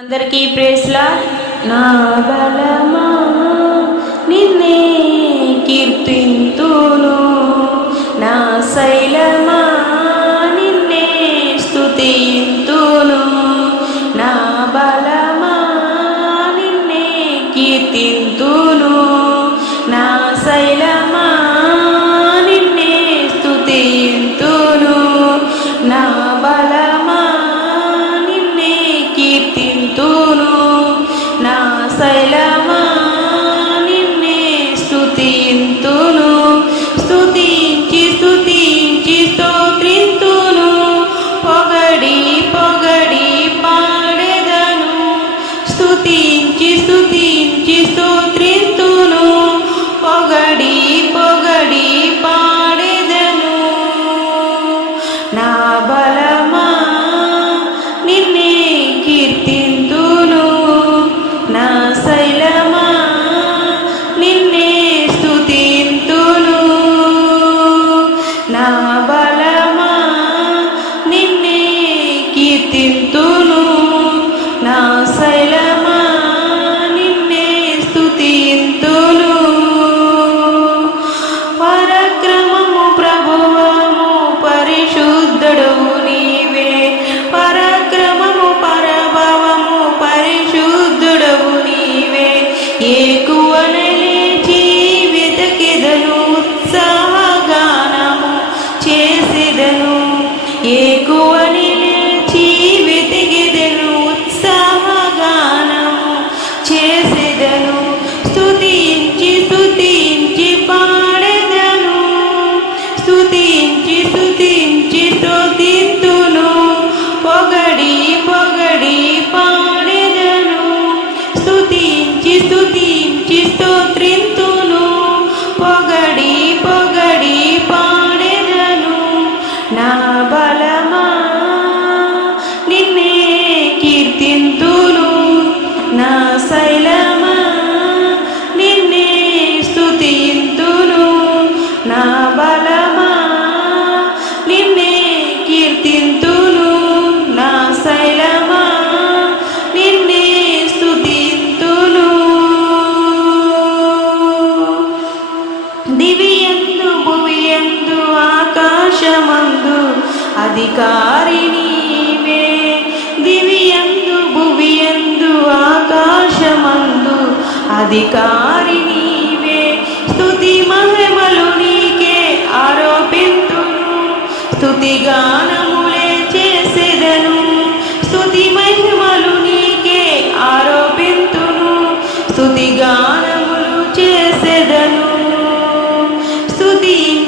అందరికీ ప్రేస్లా నా బలమా నిన్నే కీర్తింతును. నా శైలమా నిన్నే స్తుతింతును నా బలమా నిన్నే కీర్తింతును. দুটি ఏకువని లేచి వెతికెదను ఉత్సాహగానము చేసెదను. స్తుతించి స్తుతించి పాడెదను. స్తుతించి స్తుతించి స్తుతింతును పొగడి పొగడి పాడెదను. స్తుతించి స్తుతించి స్తోత్రింతును నా బలమా? నిన్నే కీర్తింతులు నా శైలమా అధికారి నీవే దివియందు భువియందు ఆకాశమందు. అధికారి నీవే స్థుతి మహిమలు నీకే ఆరోపింతును. స్థుతి గానములే చేసేదను. స్థుతి మహిమలు నీకే ఆరోపింతును. స్థుతి గానములు చేసేదను. స్థుతి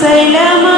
سلام